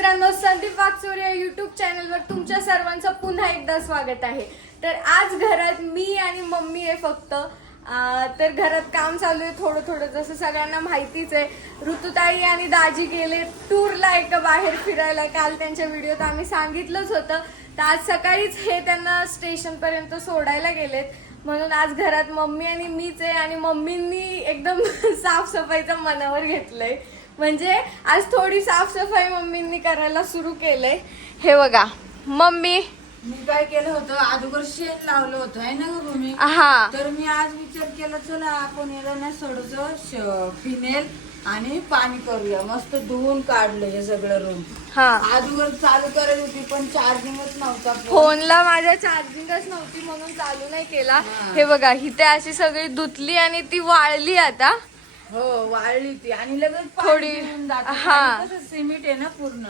मित्रांनो संदीप वागचोरे या युट्यूब चॅनलवर तुमच्या सर्वांचं पुन्हा एकदा स्वागत आहे. तर आज घरात मी आणि मम्मी आहे फक्त. तर घरात काम चालू आहे थोडं थोडं जसं सगळ्यांना माहितीच आहे ऋतुताई आणि दाजी गेले टूरला एका बाहेर फिरायला. काल त्यांच्या व्हिडिओत आम्ही सांगितलंच होतं. तर आज सकाळीच हे त्यांना स्टेशनपर्यंत सोडायला गेलेत. म्हणून आज घरात मम्मी आणि मीच आहे आणि मम्मींनी एकदम साफसफाईचं मनावर घेतलंय. म्हणजे आज थोडी साफसफाई मम्मींनी करायला सुरू केलंय. हे बघा मम्मी. मी काय केलं होतं अगोदर शेण लावलं होतं आहे ना गं भूमी? हा. तर मी आज विचार केला चला आपण याला ना थोडस फिनेल आणि पाणी करूया. मस्त धुवून काढलं हे सगळं रूम हा. अगोदर चालू करत होती पण चार्जिंगच नव्हता. फोनला माझ्या चार्जिंगच नव्हती म्हणून चालू नाही केला. हा. हे बघा हिथे अशी सगळी धुतली आणि ती वाळली आता. हो वाळली ती. आणि लगेच थोडी-. हा. सिमेंट आहे ना पूर्ण.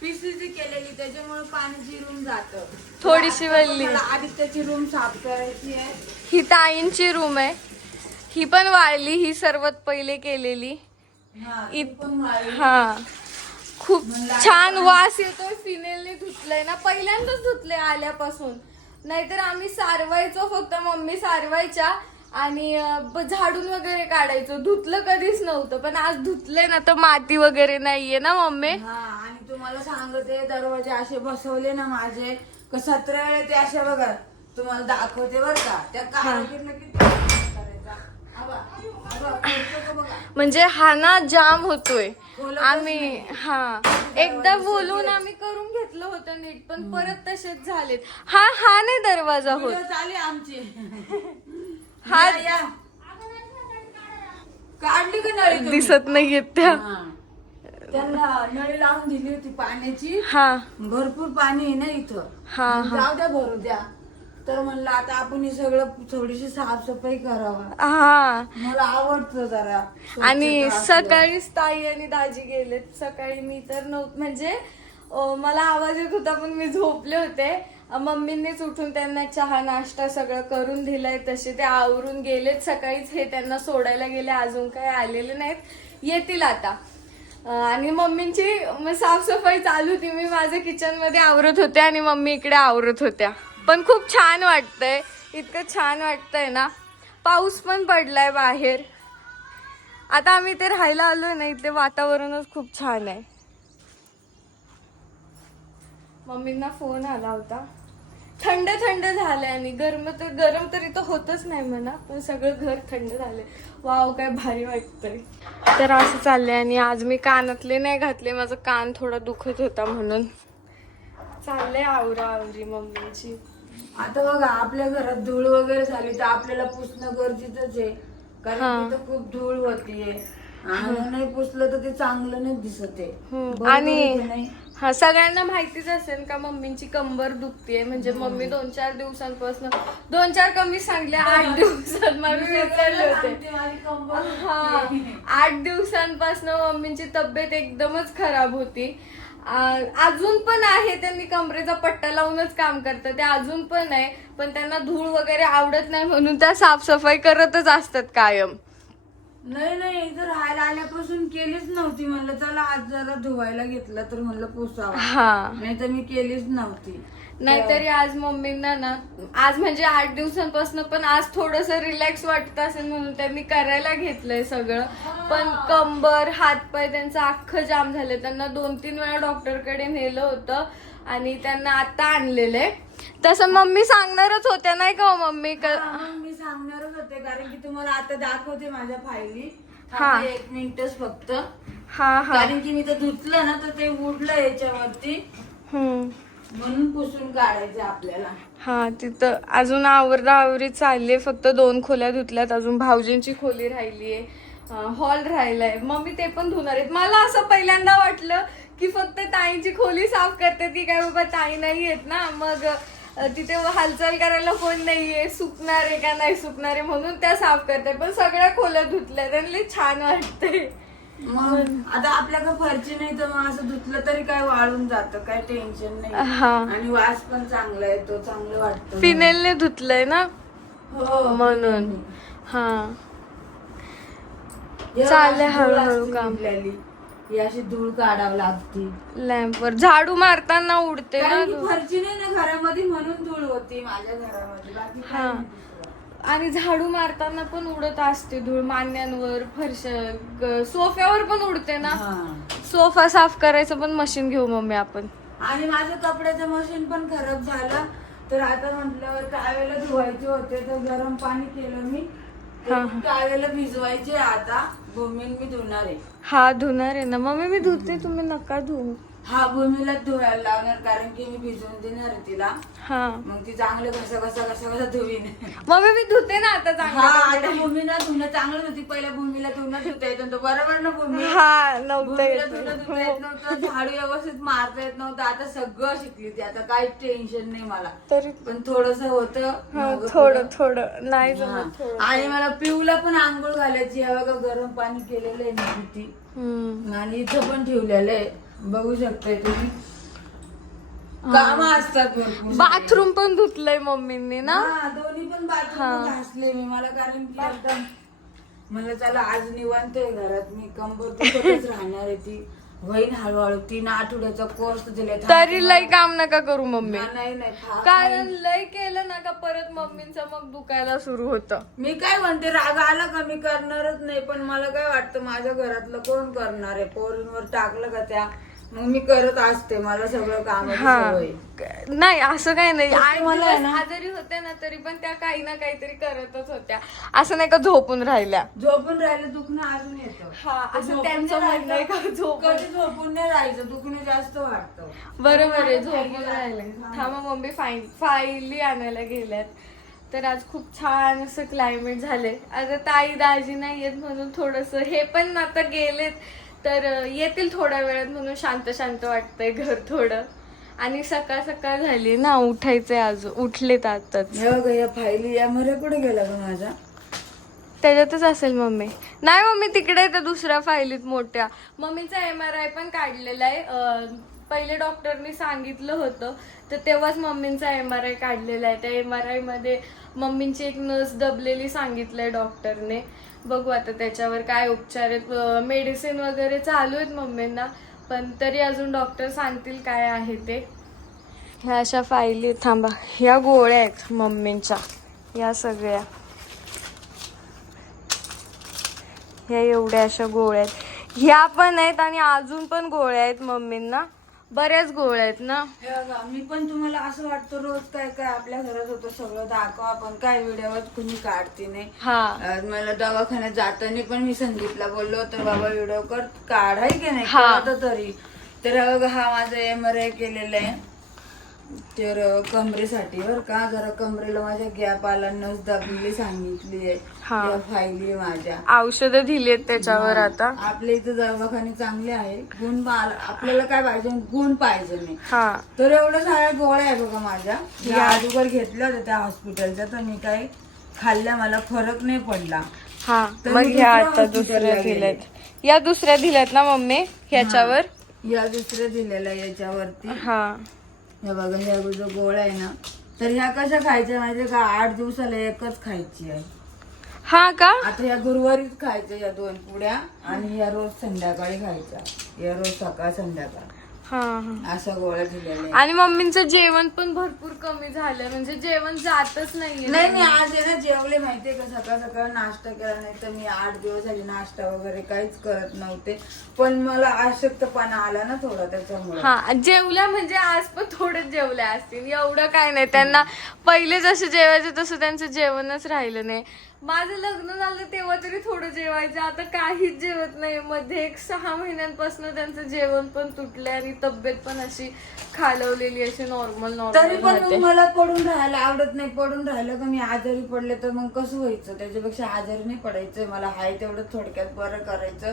पीसीसी केलेली त्याच्यामुळे पाणी जिरून जात. थोडीशी वल्ली. आधी त्याची रूम साफ करायची आहे. ही ताईंची रूम आहे. ही पण वाळली ही सर्वात पहिले केलेली. हा, ती इत- पण वाळली. हा. खूप छान वास येतोय फिनेलने धुतलंय ना. पहिल्यांदाच धुतले आल्यापासून. नाहीतर आम्ही सारवायचो फक्त मम्मी सारवायच्या. आणि झाडून वगैरे काढायचो. धुतलं कधीच नव्हतं पण आज धुतलंय ना तर माती वगैरे नाहीये ना मम्मी? हा आणि तुम्हाला सांगते दरवाजे असे बसवले ना माझे सतरा वेळे ते असे बघा तुम्हाला दाखवते बर का. त्या म्हणजे हा ना जाम होतोय. आम्ही. हा. एकदा बोलून आम्ही करून घेतलं होतं नीट पण परत तसेच झालेत. हा हा नाही दरवाजा होत. आमची. हा-. काढली का नळी तुम्ही? दिसत नाहीयेत त्या. हा. त्यांना नळी लावून दिली होती पाण्याची. हा. भरपूर पाणी आहे ना इथं. हा हा. जाऊ द्या भरू द्या. तर म्हणलं आता आपण हे सगळं थोडीशी साफसफाई करावा. हा. मला आवडतं जरा आणि स्वच्छता असलं. सकाळीच ताई आणि दाजी गेलेत. सकाळी मी तर नव्हत म्हणजे अं, मला आवाज येत होता पण मी झोपले होते. मम्मींनीच उठून त्यांना चहा नाश्ता सगळं करून दिलंय तसे. ते आवरून गेलेत सकाळीच. हे त्यांना सोडायला गेले. अजून काही आलेले नाहीत. येतील आता. आणि मम्मींची साफसफाई चालू होती. मी माझ्या किचनमध्ये आवरत होते आणि मम्मी इकडे आवरत होत्या. पण खूप छान वाटतंय. इतकं छान वाटतंय ना. पाऊस पण पडलाय बाहेर. आता आम्ही ते राहायला आलो ना इथले वातावरणच खूप छान आहे. मम्मींना फोन आला होता. थंड थंड झालंय आणि गरम तर गरम तर इथं होतच नाही म्हणा पण सगळं घर थंड झालंय. वाव काय भारी वाटतंय. तर असं चाललंय आणि आज मी कानातले नाही घातले माझा कान थोडा दुखत होता म्हणून. चाललंय आवरा आवरी मम्मीची. आता बघा आपल्या घरात धूळ वगैरे झाली तर आपल्याला पुसणं गरजेचंच आहे. कारण तिथं खूप धूळ होतीये. आणि नाही पुसलं तर ते चांगलं नाही दिसत आहे. आणि नाही? हा सगळ्यांना माहितीच असेल का मम्मींची कंबर दुखतीये? म्हणजे मम्मी दोन चार दिवसांपासून दोन चार कमी सांगले आठ दिवसात होते. हा. आठ दिवसांपासून मम्मींची तब्येत एकदमच खराब होती. अजून पण आहे त्यांनी कमरेचा पट्टा लावूनच काम करतात. ते अजून पण आहे पण त्यांना धूळ वगैरे आवडत नाही म्हणून त्या साफसफाई करतच असतात कायम. नाही नाही इथं राहायला आल्यापासून केलीच नव्हती. म्हणलं चला आज जरा धुवायला घेतलं तर म्हणलं पुसावा. हा. नाही तर मी केलीच नव्हती. नाहीतरी आज मम्मींना ना आज म्हणजे आठ दिवसांपासून पण आज थोडस रिलॅक्स वाटत असेल म्हणून त्यांनी करायला घेतलंय सगळं. पण कंबर हातपाय त्यांचं अख्खं जाम झाले त्यांना दोन तीन वेळा डॉक्टरकडे नेलं होतं आणि त्यांना आता आणलेलं आहे. तसं मम्मी सांगणारच होत्या नाही का हो मम्मी? क- सांगणारच होते कारण की तुम्हाला आता दाखवते माझ्या फायली हा. एक मिनिटच फक्त. हा हा. कारण की मी तर धुतलं ना तर ते उडलं याच्यावरती. हम्म. म्हणून पुसून काढायचं आपल्याला. हा तिथं अजून आवरदा आवरी चालली फक्त दोन खोल्या धुतल्यात. अजून भाऊजींची खोली राहिलीये. हॉल राहिलाय. मम्मी ते पण धुणार आहेत. मला असं पहिल्यांदा वाटलं की फक्त ताईंची खोली साफ करतात की काय बाबा ताई नाही येत ना. मग तिथे हालचाल करायला कोण नाहीये सुकणार आहे का नाही सुकणार आहे म्हणून त्या साफ करतात. पण सगळ्या खोल्या धुतल्या त्यांना छान वाटतंय. मग आता आपल्याकडे फरची नाही तर मग असं धुतलं तरी काय वाळून जातं काय टेन्शन नाही. हा. आणि वास पण चांगला येतो चांगलं वाटतं. फिनेलने धुतलंय ना? हो. म्हणून. हा. अशी हळूहळू काम. ही अशी धूळ काढावं लागती लॅम्पवर झाडू मारताना उडते ना कारण की धूळ. फरची नाही ना घरामध्ये म्हणून धूळ होती माझ्या घरामध्ये बाकी काही हा. नाही दुसरं. आणि झाडू मारताना पण उडत असते धूळ मान्यांवर फरश ग- सोफ्यावर पण उडते ना हा. सोफा साफ करायचं पण मशीन घेऊ मम्मी आपण आणि माझं कपड्याचं मशीन पण खराब झालं तर आता म्हटलं टावेला धुवायचे होते तर गरम पाणी केलं मी टावेला भिजवायचे आता. भूमीन मी धुणार आहे. हा धुणार आहे ना. मम्मी मी धुते. तुम्ही नका धुवू हा भूमीला धुवायला लावणार कारण की मी भिजवून देणार आहे तिला. हा. मग ती चांगलं कसं कसं कसं कसं धुवीन. मम्मी मी धुते ना आता हा आता चांगलं भूमीला धुणं चांगलं होती. पहिल्या भूमीला धुणं धुता येत नव्हतं. बरोबर ना भूमी? हा भूमीला धुणं. धुता येत नव्हतं. झाडू व्यवस्थित मारता येत नव्हतं. आता सगळं शिकली ती. आता काही टेन्शन नाही मला. तरी पण थोडस होत. हा, थोडं थोडं. नाही जमत थोडं. आणि मला पिऊला पण आंघोळ घालायची. आहे बघा गरम पाणी केलेलं आहे किती हम्म. आणि इथं पण ठेवलेलं आहे. बघू शकताय तुम्ही. काम असतात भरपूर बाथरूम पण धुतलंय मम्मींनी ना? हा, दोन्ही पण बाथरूम घासले मी. मला कारण की एकदम मला चला आज निवांत आहे घरात. मी कंबर दुखतच राहणार आहे ती. होईन हळूहळू तीन आठवड्याचा कोर्स दिले तरी लय काम नका करू मम्मी. नाही नाही कारण लय केलं ना का परत मम्मींचं मग दुखायला सुरू होतं. मी काय म्हणते राग आला का मी करणारच नाही. पण मला काय वाटतं माझ्या घरातलं कोण करणार आहे? पोरींवर टाकलं का त्या? मग मी करत असते मला सगळं काम हा. नाही असं काही नाही. फक्त आठ मला आहे दिवस ना- आजारी होत्या ना तरी पण त्या काही ना काहीतरी करतच होत्या. असं नाही का झोपून राहिल्या? झोपून राहिलं दुखणं अजून येतं. हा असं झोपून त्यांचं नाही म्हणणं आहे का राहायचं. झोपून? कधी झोपून नाही राहायचं दुखणं जास्त वाटतं बरोबर आहे झोपून राहिले. लागतं. थांबा मम्मी फाईल फाईली आणायला गेल्यात. तर आज खूप छान असं क्लायमेट झालंय. आता ताई दाजी नाही येत म्हणून थोडस हे पण आता गेलेत. तर येतील थोड्या वेळात म्हणून शांत शांत वाटतंय घर थोडं. आणि सकाळ सकाळ झाली ना उठायचंय अजून उठलेत आताच. बघा या फायली या मरे कुठे गेला ग माझा त्याच्यातच असेल मम्मी. नाही मम्मी तिकडे त्या दुसऱ्या फाईलीत मोठ्या. मम्मीचा एम आर आय पण काढलेला आहे. पहिले डॉक्टरनी सांगितलं होतं तर तेव्हाच मम्मींचा एम आर आय काढलेला आहे. त्या एम आर आयमध्ये मम्मींची एक नस दबलेली सांगितलंय डॉक्टरने. बघू आता त्याच्यावर काय उपचार आहेत. मेडिसिन वगैरे चालू आहेत मम्मींना पण तरी अजून डॉक्टर सांगतील काय आहे ते. ह्या अशा फाईली थांबा. ह्या गोळ्या आहेत मम्मींच्या. या सगळ्या. ह्या एवढ्या अशा गोळ्या आहेत. ह्या पण आहेत आणि अजून पण गोळ्या आहेत मम्मींना. बऱ्याच गोळ्या आहेत ना? हे बघा मी पण तुम्हाला असं वाटतं रोज काय काय आपल्या घरात होतं सगळं दाखव आपण काय व्हिडिओवर कुणी काढते नाही. हा. मला दवाखान्यात जाताना पण मी संदीपला बोललो होतो बाबा व्हिडिओ कर काढ आहे की नाही? हा. कळतं तरी. तर हे बघा हा माझा एम आर आय केलेला आहे. तर कमरेसाठी बर का जरा कमरेला माझ्या गॅप आला नस दाबलेली सांगितली आहे. हा. फायली माझ्या. औषधं दिली आहेत त्याच्यावर आता. आपल्या इथं दवाखाने चांगले आहे. गुण आपल्याला काय पाहिजे? गुण पाहिजे नाही हा. तर एवढ्या साऱ्या गोळ्या आहे बघा माझ्या. या. अगोदर घेतल्या होत्या त्या हॉस्पिटलच्या तर मी काही खाल्ल्या मला फरक नाही पडला. हा. मग ह्या आता दुसऱ्या. दिल्यात. या दुसऱ्या दिल्यात ना मम्मी? ह्याच्यावर? या दुसऱ्या दिलेल्या याच्यावरती. हा. हे बघा ह्या जो गोळ्या आहे ना तर ह्या कशा खायच्या माहितीये का? आठ दिवसाला एकच खायची आहे. हा का? आता ह्या गुरुवारीच खायच्या या दोन पुड्या आणि ह्या रोज संध्याकाळी खायच्या. या रोज सकाळ संध्याकाळ. हा दिलेल्या आहेत. आणि मम्मींचं जेवण पण भरपूर कमी झालं. म्हणजे जेवण जातच नाहीये. नाही मी आज आहे ना जेवले माहितीये का? सकाळ सकाळ नाश्ता केला नाही तर मी आठ दिवस झाले नाश्ता वगैरे काहीच करत नव्हते. पण मला अशक्तपणा आला ना थोडा त्याच्यामुळे. हा जेवल्या म्हणजे आज पण थोडं जेवल्या असतील. एवढं काय नाही. त्यांना पहिले जसे जेवायचे तसं त्यांचं जेवणच राहिलं नाही. माझं लग्न झालं तेव्हा तरी थोडं जेवायचं. आता काहीच जेवत नाही. मध्ये एक सहा महिन्यांपासून त्यांचं जेवण पण तुटलंय आणि तब्येत पण अशी खालवलेली अशी नॉर्मल तरी नॉर्मल पण मग मला पडून राहायला आवडत नाही. पडून राहिलं का मी आजारी पडले तर मग कसं व्हायचं? त्याच्यापेक्षा आजारी नाही पडायचं मला. हाय तेवढं थोडक्यात बरं करायचं.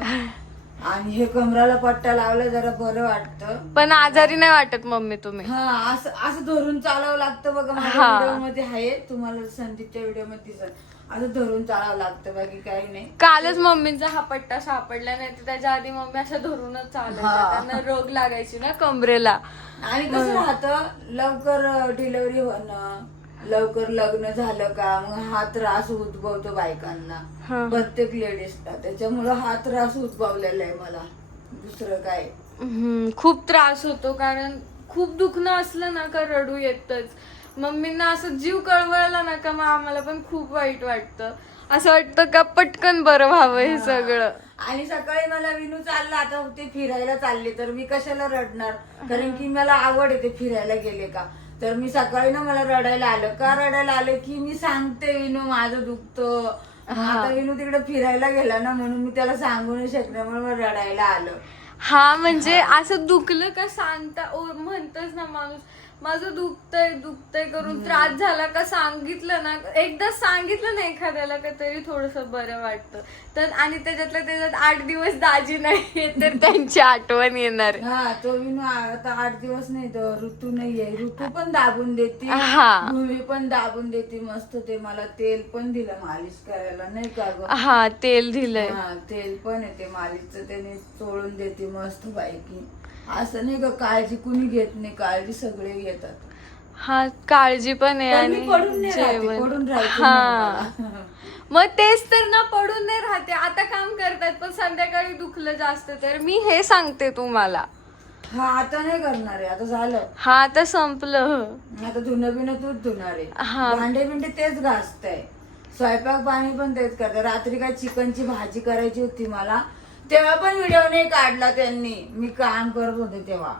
आणि हे कमराला पट्टा लावला जरा बरं वाटतं. पण आजारी नाही वाटत मम्मी तुम्ही. हा असं असं धरून चालावं लागतं बघा. माझ्या हा. व्हिडिओमध्ये आहे. तुम्हाला संदीपच्या व्हिडिओमध्ये दिसत असं धरून चालावं लागतं बाकी काही नाही. कालच मम्मींचा हा पट्टा सापडला नाही तर त्याच्या आधी मम्मी अशा धरूनच चालायच्या. हा. त्यांना रोग लागायची ना कमरेला. आणि कसं राहतं लवकर डिलिव्हरी होणं लवकर लग्न झालं का मग हा त्रास उद्भवतो बायकांना. प्रत्येक लेडीजला. त्याच्यामुळं हा त्रास उद्भवलेला आहे मला. दुसरं काय? हम्म, खूप त्रास होतो कारण खूप दुखणं असलं ना का रडू येतच. मम्मींना असं जीव कळवळला ना का मग आम्हाला पण खूप वाईट वाटतं. असं वाटतं का पटकन बरं व्हावं हे सगळं. आणि सकाळी मला विनू चालला आता ते फिरायला चालले तर मी कशाला रडणार? कारण की मला आवड आहे ते फिरायला गेले का? तर मी सकाळी ना मला रडायला आलं. का रडायला आलं? की मी सांगते विनू माझं दुखतं. आता विनू तिकडे फिरायला गेला ना म्हणून मी त्याला सांगू नाही शकल्यामुळे मला रडायला आलं. हा म्हणजे असं दुखलं का सांगता? ओ म्हणतच ना माणूस. माझं दुखतंय दुखतंय करून त्रास झाला का सांगितलं ना एकदा सांगितलं ना एखाद्याला का तरी थोडस बरं वाटतं. तर आणि त्याच्यातल्या त्याच्यात आठ दिवस दाजी नाही तर त्यांची आठवण येणार. हा तो विनू आता आठ दिवस नाही तो ऋतू नाहीये. ऋतू पण दाबून देते हा. भूमी पण दाबून देते मस्त ते मला तेल पण दिलं मालिश करायला नाही का ग? हा तेल दिलंय. हा तेल पण येते मालिशचं त्याने चोळून देते मस्त पैकी असं नाही का काळजी कुणी घेत नाही काळजी सगळे घेतात. हा काळजी पण आहे पण मी आणि पडून नाही राहते, जेवण. पडून राहायचं हा. नाही मला. मग तेच तर ना पडून नाही राहते. आता काम करतात पण संध्याकाळी दुखलं जास्त तर मी हे सांगते तुम्हाला. हा आता नाही करणार आहे आता झालं. हा आता संपलं. आता धुणं बिणं तूच धुणार हा. आहे. भांडे बिंडे तेच घासताय. स्वयंपाक पाणी पण तेच करतात रात्री काय चिकनची भाजी करायची होती मला तेव्हा पण व्हिडिओ नाही काढला त्यांनी. मी काम करत होते तेव्हा.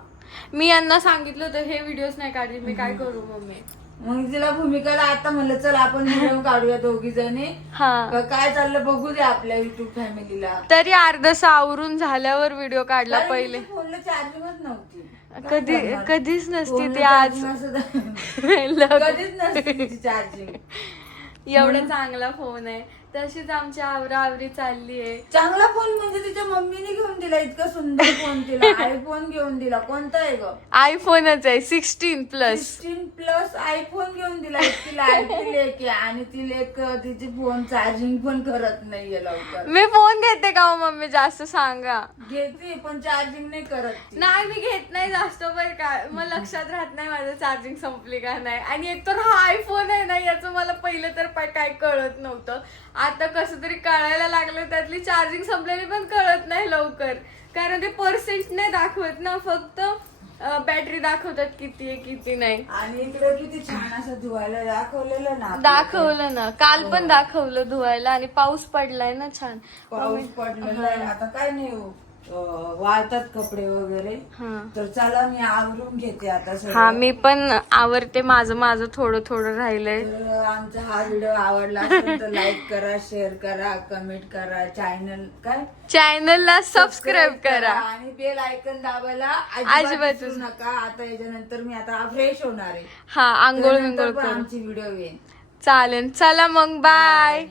मी यांना सांगितलं होतं हे व्हिडिओज नाही काढले मी काय करू मम्मी? मग तिला भूमिकाला आता म्हणलं चल आपण व्हिडिओ काढूया दोघी जणी. हा. काय चाललं बघू दे आपल्या युट्यूब फॅमिलीला तरी अर्धस आवरून झाल्यावर व्हिडिओ काढला पहिले. फोनला चार्जिंगच नव्हती. कधी? कधीच नसती ती आज. कधीच नसते चार्जिंग एवढा चांगला फोन आहे. तशीच आमची आवरा आवरी चालली आहे. चांगला फोन म्हणजे तिच्या मम्मीने घेऊन दिला इतका सुंदर फोन तिला. आयफोन घेऊन दिला. कोणता आहे ग? आयफोनच आहे sixteen plus sixteen plus iPhone घेऊन दिला. इतकी लाडकी लेक आहे आणि ती लेक तिची फोन चार्जिंग पण करत नाहीये लवकर. मी फोन घेते का हो मम्मी? जास्त सांगा. घेते पण चार्जिंग नाही करत ती. नाही मी घेत नाही जास्त बर का. मग लक्षात राहत नाही माझं चार्जिंग संपली का नाही. आणि एक तर हा आयफोन आहे ना याचं मला पहिलं तर पा- काय कळत नव्हतं. आता कसं तरी कळायला लागलं त्यातली चार्जिंग संपलेली पण कळत नाही लवकर. कारण ते पर्सेंट नाही दाखवत ना फक्त बॅटरी दाखवतात किती आहे किती नाही. आणि इकडे किती छान असं धुवायला दाखवलेलं ना. दाखवलं ना. काल पण दाखवलं धुवायला आणि पाऊस पडलाय ना छान. पाऊस पडलेला आहे. आता काय नाही हो. वाळतात कपडे वगैरे हा. तर चला मी आवरून घेते आता सगळं. हा मी पण आवरते माझं माझं थोडं थोडं राहिलंय. तर आमचा हा व्हिडिओ आवडला असेल तर लाईक करा शेअर करा कमेंट करा चॅनल काय? चॅनलला सबस्क्राईब करा आणि बेल आयकन दाबायला अजिबात अजिबात विसरू नका. आता याच्यानंतर मी आता फ्रेश होणार आहे. हा आंघोळ त्यानंतर विंघोळ पण करू. आमची व्हिडिओ येईल चालेल चला मग बाय